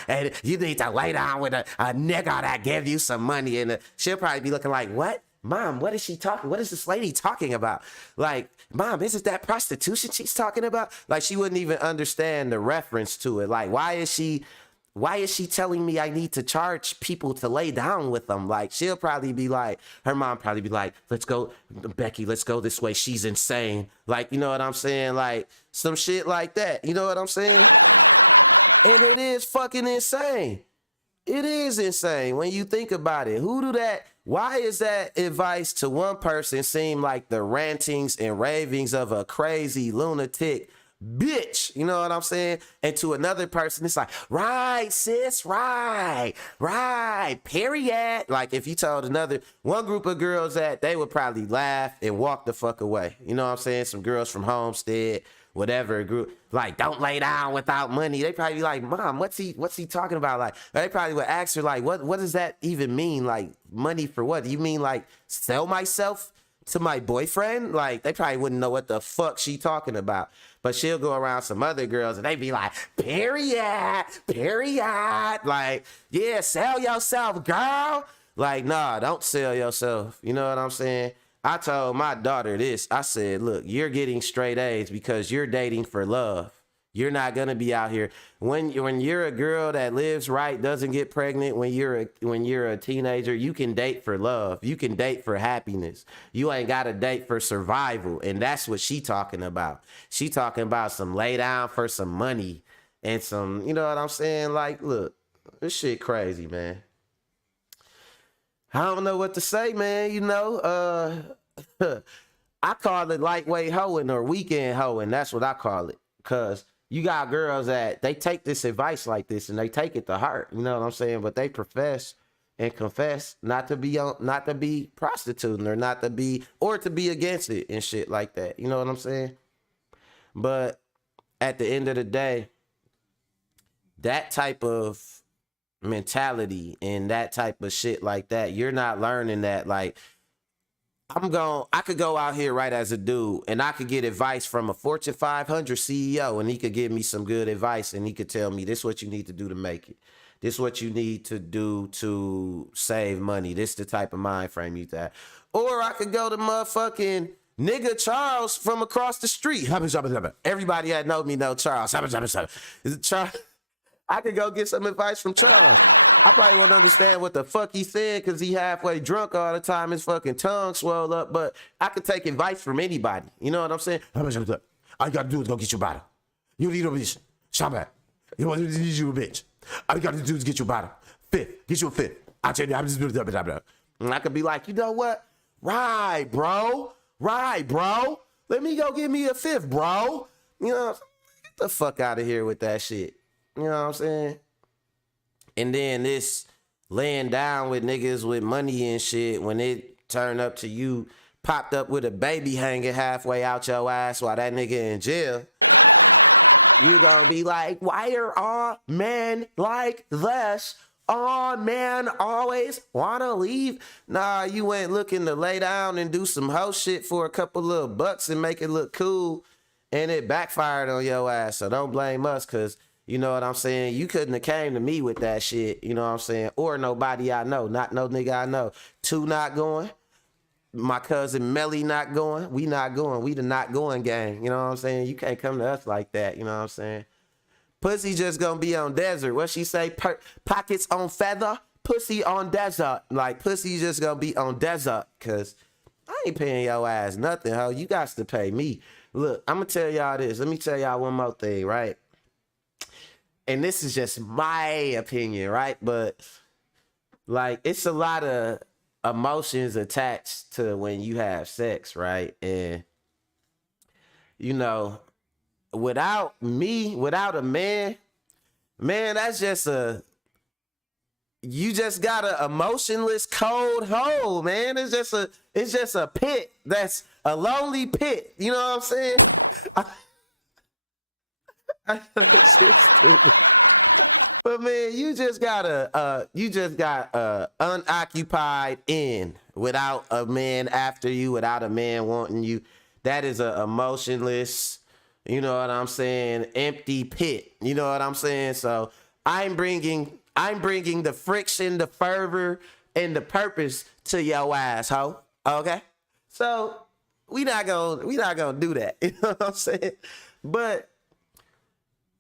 and you need to lay down with a nigga that give you some money, and she'll probably be looking like, what? Mom, what is she talking? What is this lady talking about? Like, Mom, isn't that prostitution she's talking about? Like, she wouldn't even understand the reference to it. Like, why is she telling me I need to charge people to lay down with them? Like, her mom probably be like, let's go, Becky, let's go this way. She's insane. Like, you know what I'm saying? Like, some shit like that. You know what I'm saying? And it is fucking insane. It is insane when you think about it. Why is that advice to one person seem like the rantings and ravings of a crazy lunatic bitch? You know what I'm saying? And to another person, it's like, right, sis, right, period. Like, if you told one group of girls that, they would probably laugh and walk the fuck away. You know what I'm saying? Some girls from Homestead whatever group, like, don't lay down without money. They probably be like, Mom, what's he talking about? Like, they probably would ask her, like, what does that even mean? Like, money for what? You mean like sell myself to my boyfriend? Like, they probably wouldn't know what the fuck she talking about. But she'll go around some other girls and they be like, period. Like, yeah, sell yourself, girl. Like, nah, don't sell yourself. You know what I'm saying? I told my daughter this. I said, look, you're getting straight A's because you're dating for love. You're not gonna be out here when you're a girl that lives right, doesn't get pregnant. When you're a teenager, you can date for love. You can date for happiness. You ain't got to date for survival, and that's what she talking about. She talking about some lay down for some money and some, you know what I'm saying? Like, look, this shit crazy, man. I don't know what to say, man. You know, I call it lightweight hoeing or weekend hoeing. That's what I call it, cause you got girls that they take this advice like this and they take it to heart. You know what I'm saying? But they profess and confess not to be prostituting or to be against it and shit like that. You know what I'm saying? But at the end of the day, that type of mentality and that type of shit like that, you're not learning that. Like, I could go out here, right, as a dude, and I could get advice from a Fortune 500 CEO, and he could give me some good advice, and he could tell me, this is what you need to do to make it. This is what you need to do to save money. This is the type of mind frame you have. Or I could go to motherfucking nigga Charles from across the street. Everybody that know me know Charles. Is it Charles? I could go get some advice from Charles. I probably won't understand what the fuck he said because he halfway drunk all the time. His fucking tongue swelled up. But I could take advice from anybody. You know what I'm saying? All you got to do is go get your bottle. You need a bitch. Shop at. You want to need you a bitch. All you got to do is get your bottle. Fifth. Get you a fifth. I tell you, I'm just and I could be like, you know what? Right, bro. Let me go get me a fifth, bro. You know, get the fuck out of here with that shit. You know what I'm saying? And then this laying down with niggas with money and shit, when it turn up to you popped up with a baby hanging halfway out your ass while that nigga in jail, you gonna be like, why are all men like this? All men always wanna leave? Nah, you went looking to lay down and do some hoe shit for a couple little bucks and make it look cool, and it backfired on your ass. So don't blame us, cause you know what I'm saying? You couldn't have came to me with that shit, you know what I'm saying? Or nobody I know, not no nigga I know. Two not going. My cousin Melly not going. We not going. We the not going gang, you know what I'm saying? You can't come to us like that, you know what I'm saying? Pussy just gonna be on desert. What she say? Pockets on feather, pussy on desert. Like, pussy just gonna be on desert, cause I ain't paying your ass nothing, ho. You got to pay me. Look, I'm gonna tell y'all this. Let me tell y'all one more thing, right? And this is just my opinion, right? But like, it's a lot of emotions attached to when you have sex, right? And you know, without a man, that's just you just got an emotionless cold hole, man. It's just a pit. That's a lonely pit. You know what I'm saying? But man, you just got unoccupied end without a man after you, without a man wanting you. That is a emotionless, you know what I'm saying, empty pit. You know what I'm saying? So I'm bringing the friction, the fervor, and the purpose to your ass, ho. Okay? So we not gonna do that. You know what I'm saying? But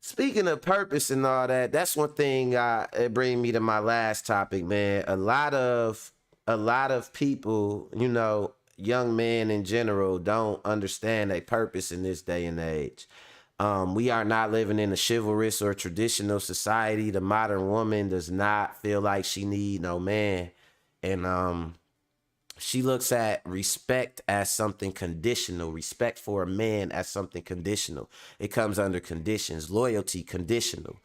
speaking of purpose and all that, that's one thing it brings me to my last topic, man. A lot of people, you know, young men in general, don't understand their purpose in this day and age. We are not living in a chivalrous or traditional society. The modern woman does not feel like she need no man. And she looks at respect as something conditional. Respect for a man as something conditional. It comes under conditions. Loyalty, conditional.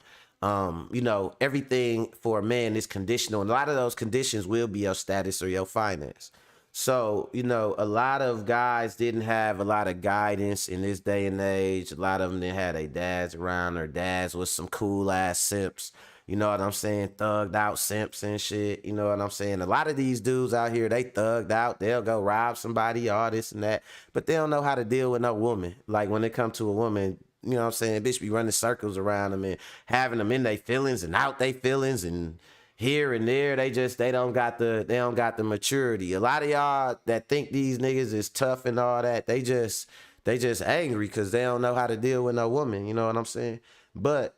You know, everything for a man is conditional. And a lot of those conditions will be your status or your finance. So, you know, a lot of guys didn't have a lot of guidance in this day and age. A lot of them didn't have their dads around. Their dads was some cool ass simps. You know what I'm saying? Thugged out simps and shit. You know what I'm saying? A lot of these dudes out here, they thugged out. They'll go rob somebody, all this and that. But they don't know how to deal with no woman. Like when it comes to a woman, you know what I'm saying? Bitch be running circles around them and having them in their feelings and out their feelings and here and there. They don't got the maturity. A lot of y'all that think these niggas is tough and all that, they just angry because they don't know how to deal with no woman. You know what I'm saying? But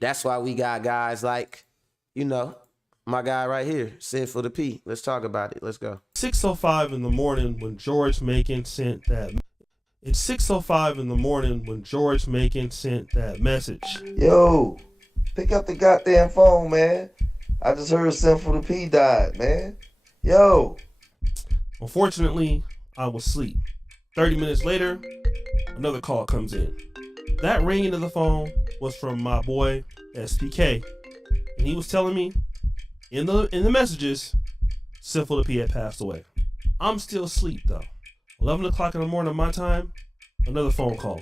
that's why we got guys like, you know, my guy right here, Sinful the P. Let's talk about it. Let's go. 6:05 in the morning when George Macon sent that. It's 6:05 in the morning when George Macon sent that message. Yo, pick up the goddamn phone, man. I just heard Sinful the P died, man. Yo. Unfortunately, I was asleep. 30 minutes later, another call comes in. That ringing of the phone was from my boy SPK, and he was telling me in the messages, Sinful the P had passed away. I'm still asleep though. 11 o'clock in the morning my time, another phone call.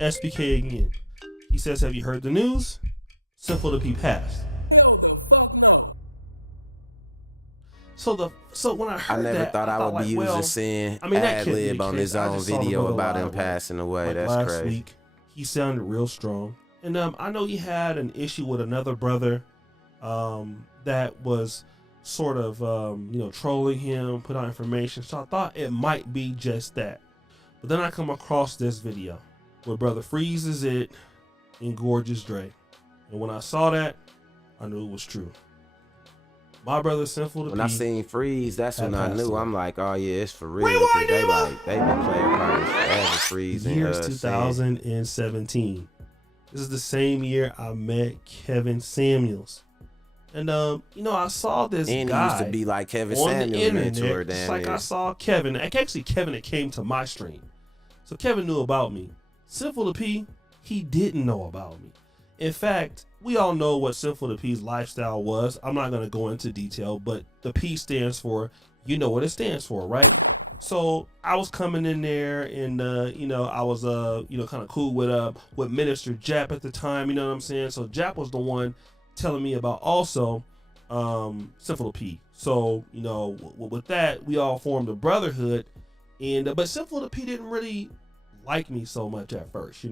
SPK again. He says, "Have you heard the news? Sinful the P passed." So when I heard that, I never thought I would be used to seeing ad lib on his own video about him passing away. Like That's last crazy. week, he sounded real strong, and I know he had an issue with another brother, that was sort of trolling him, put out information. So I thought it might be just that, but then I come across this video where Brother Freeze is it in Gorgeous Dre, and when I saw that, I knew it was true. My brother Sinful the P. When I seen Freeze, that's when I knew. I'm like, oh yeah, it's for real. Rewind, They been playing parties forever. Freeze and Year's 2017. This is the same year I met Kevin Samuels. And I saw this and guy he used to be like Kevin on Samuels the internet. mentor. Just like I saw Kevin. Actually, Kevin that came to my stream. So Kevin knew about me. Sinful the P, he didn't know about me. In fact, we all know what Sinful the P's lifestyle was. I'm not going to go into detail, but the P stands for, you know what it stands for, right? So I was coming in there and, I was, kind of cool with Minister Jap at the time, you know what I'm saying? So Jap was the one telling me about also Sinful the P. So, with that, we all formed a brotherhood. But Sinful the P didn't really like me so much at first,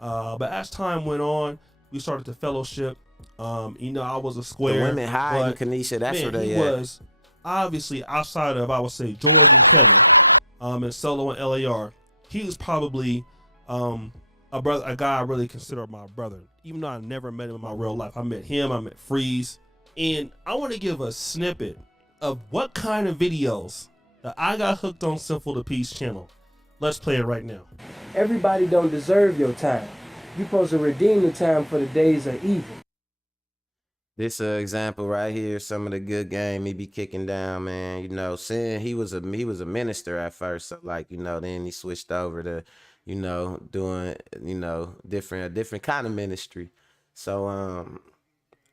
but as time went on, we started to fellowship. I was a square. The women hide in Kanisha, that's where they he at. was obviously outside of, I would say, George and Kevin, and Solo and LAR. He was probably a guy I really consider my brother, even though I never met him in my real life. I met him, I met Freeze, and I want to give a snippet of what kind of videos that I got hooked on Sinful the P's channel. Let's play it right now. Everybody don't deserve your time. You supposed to redeem the time for the days of evil. This example right here, some of the good game he be kicking down, man. Saying he was a minister at first, so then he switched over to, doing, different kind of ministry. So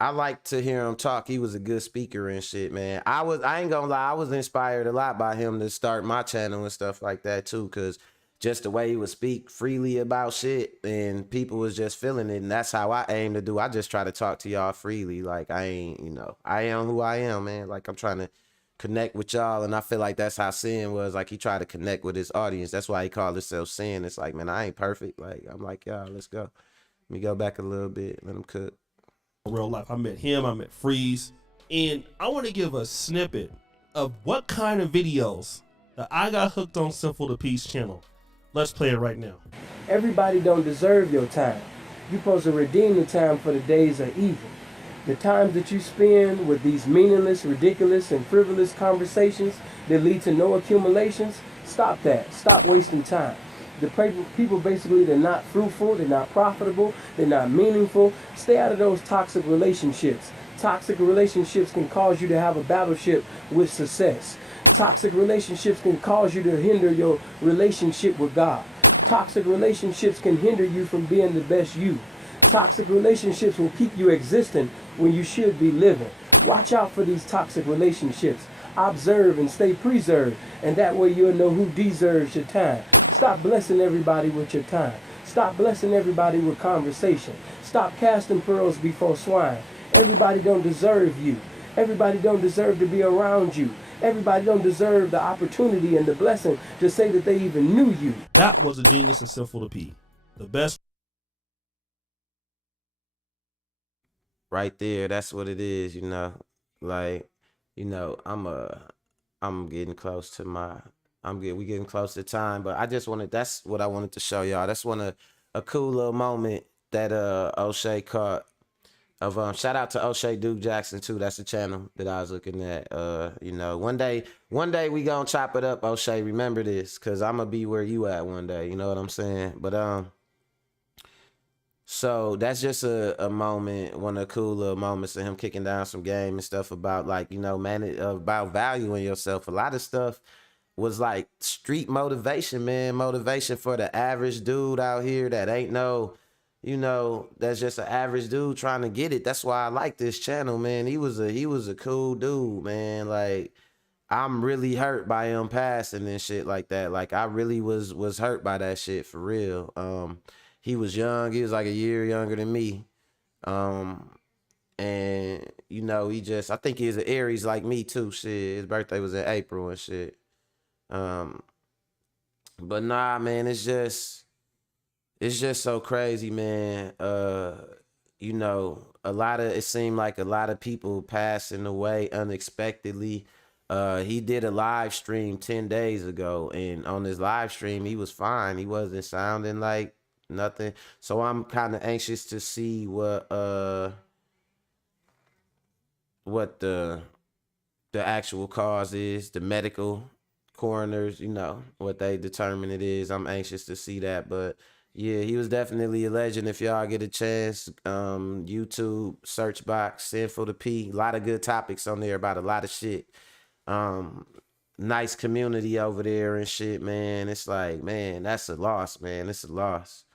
I like to hear him talk. He was a good speaker and shit, man. I ain't gonna lie, I was inspired a lot by him to start my channel and stuff like that too, cause just the way he would speak freely about shit and people was just feeling it. And that's how I aim to do. I just try to talk to y'all freely. Like I am who I am, man. Like I'm trying to connect with y'all. And I feel like that's how Sin was. Like he tried to connect with his audience. That's why he called himself Sin. It's like, man, I ain't perfect. Like I'm like, y'all, let's go. Let me go back a little bit. Let him cook. Real life. I met him, I met Freeze. And I want to give a snippet of what kind of videos that I got hooked on Sinful the P's channel. Let's play it right now. Everybody don't deserve your time. You supposed to redeem the time for the days of evil. The times that you spend with these meaningless, ridiculous, and frivolous conversations that lead to no accumulations, stop that. Stop wasting time. The people basically, they're not fruitful, they're not profitable, they're not meaningful. Stay out of those toxic relationships. Toxic relationships can cause you to have a battleship with success. Toxic relationships can cause you to hinder your relationship with God. Toxic relationships can hinder you from being the best you. Toxic relationships will keep you existing when you should be living. Watch out for these toxic relationships. Observe and stay preserved, and that way you'll know who deserves your time. Stop blessing everybody with your time. Stop blessing everybody with conversation. Stop casting pearls before swine. Everybody don't deserve you. Everybody don't deserve to be around you. Everybody don't deserve the opportunity and the blessing to say that they even knew you. That was the genius of Sinful to P. The best. Right there, that's what it is, you know. Like, you know, I'm getting close to we getting close to time, but that's what I wanted to show y'all. That's a cool little moment that O'Shea caught of shout out to O'Shea Duke Jackson too. That's the channel that I was looking at. You know, one day we gonna chop it up, O'Shea. Remember this, cause I'm gonna be where you at one day. You know what I'm saying? But so that's just a moment, one of the cool little moments of him kicking down some game and stuff about, like, you know, man, about valuing yourself. A lot of stuff was like street motivation, man. Motivation for the average dude out here that ain't no, you know, that's just an average dude trying to get it. That's why I like this channel, man. He was a cool dude, man. Like, I'm really hurt by him passing and shit like that. Like, I really was hurt by that shit for real. He was young. He was like a year younger than me. And you know, I think he's an Aries like me too. Shit, his birthday was in April and shit. But nah, man, it's just so crazy, man. You know, it seemed like a lot of people passing away unexpectedly. He did a live stream 10 days ago, and on his live stream, he was fine. He wasn't sounding like nothing. So I'm kind of anxious to see what the actual cause is, the medical coroners, you know, what they determine it is. I'm anxious to see that. But yeah, he was definitely a legend. If y'all get a chance, YouTube search box, Sinful to P. A lot of good topics on there about a lot of shit. Nice community over there and shit, man. It's like, man, that's a loss, man. It's a loss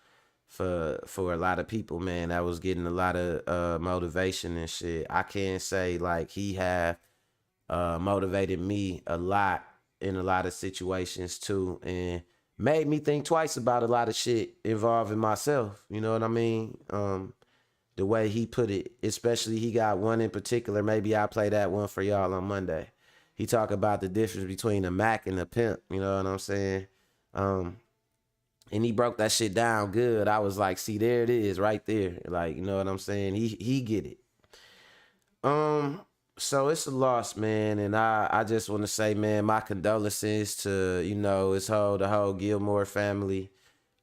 for a lot of people, man. That was getting a lot of motivation and shit. I can't say like he have motivated me a lot in a lot of situations too, and made me think twice about a lot of shit involving myself. You know what I mean? The way he put it, especially he got one in particular. Maybe I'll play that one for y'all on Monday. He talk about the difference between a Mac and a pimp. You know what I'm saying? And he broke that shit down good. I was like, see, there it is right there. Like, you know what I'm saying? He get it. So it's a loss, man. And I just want to say, man, my condolences to, you know, the whole Gilmore family.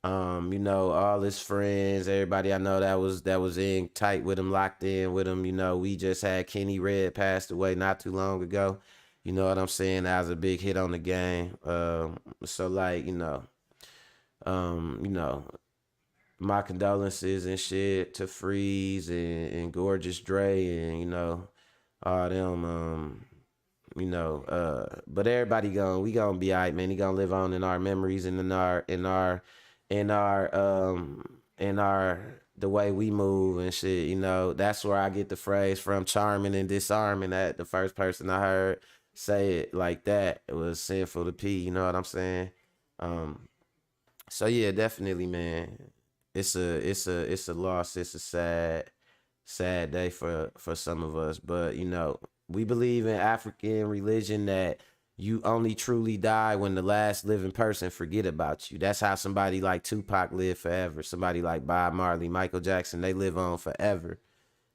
You know, all his friends, everybody I know that was in tight with him, locked in with him. You know, we just had Kenny Red passed away not too long ago. You know what I'm saying? That was a big hit on the game. So like, you know, my condolences and shit to Freeze and Gorgeous Dre and, you know, all them, but everybody we gonna be all right, man. He gonna live on in our memories and in our the way we move and shit, you know. That's where I get the phrase from, charming and disarming. That the first person I heard say it like that, it was Sinful to P, you know what I'm saying? So yeah, definitely, man. It's a loss. It's a sad day for some of us. But you know, we believe in African religion that you only truly die when the last living person forget about you. That's how somebody like Tupac lived forever. Somebody like Bob Marley, Michael Jackson, they live on forever.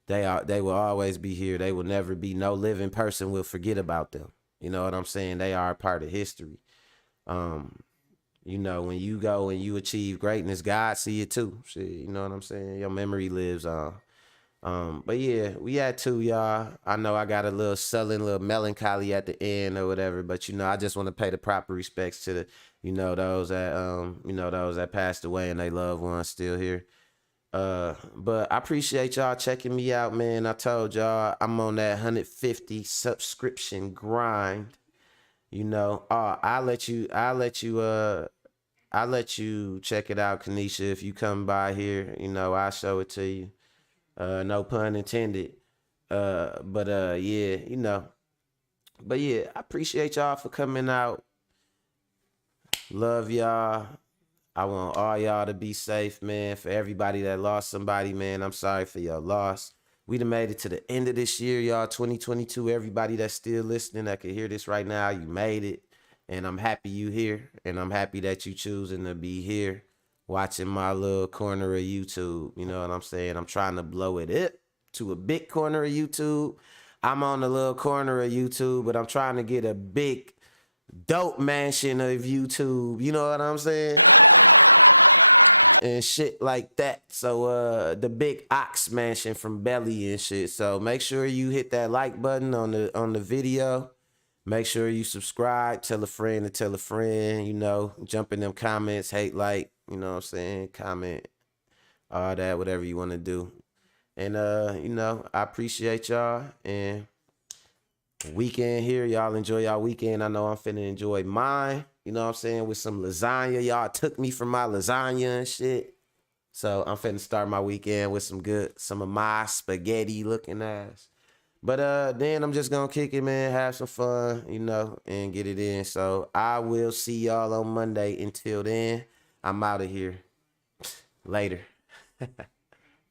They will always be here. They will never be, no living person will forget about them. You know what I'm saying? They are a part of history. You know, when you go and you achieve greatness, God see it too. Shit, you know what I'm saying? Your memory lives on. But yeah, we had two, y'all. I know I got a little sullen, little melancholy at the end or whatever, but you know, I just want to pay the proper respects to the, you know, those that passed away and they loved ones still here. But I appreciate y'all checking me out, man. I told y'all I'm on that 150 subscription grind. You know, I'll let you check it out, Kanisha. If you come by here, you know, I'll show it to you. No pun intended. But yeah, you know, But yeah, I appreciate y'all for coming out. Love y'all. I want all y'all to be safe, man. For everybody that lost somebody, man, I'm sorry for your loss. We done made it to the end of this year, y'all, 2022. Everybody that's still listening that can hear this right now, you made it. And I'm happy you here. And I'm happy that you choosing to be here watching my little corner of YouTube. You know what I'm saying? I'm trying to blow it up to a big corner of YouTube. I'm on the little corner of YouTube, but I'm trying to get a big dope mansion of YouTube. You know what I'm saying? And shit like that. So the big ox mansion from Belly and shit. So make sure you hit that like button on the video. Make sure you subscribe, tell a friend to tell a friend, you know, jump in them comments, hate, like, you know what I'm saying, comment, all that, whatever you want to do. And you know, I appreciate y'all. And weekend here, y'all enjoy y'all weekend. I know I'm finna enjoy mine, you know what I'm saying, with some lasagna. Y'all took me from my lasagna and shit. So I'm finna start my weekend with some of my spaghetti looking ass. But then I'm just gonna kick it, man, have some fun, you know, and get it in. So I will see y'all on Monday. Until then, I'm out of here. Later.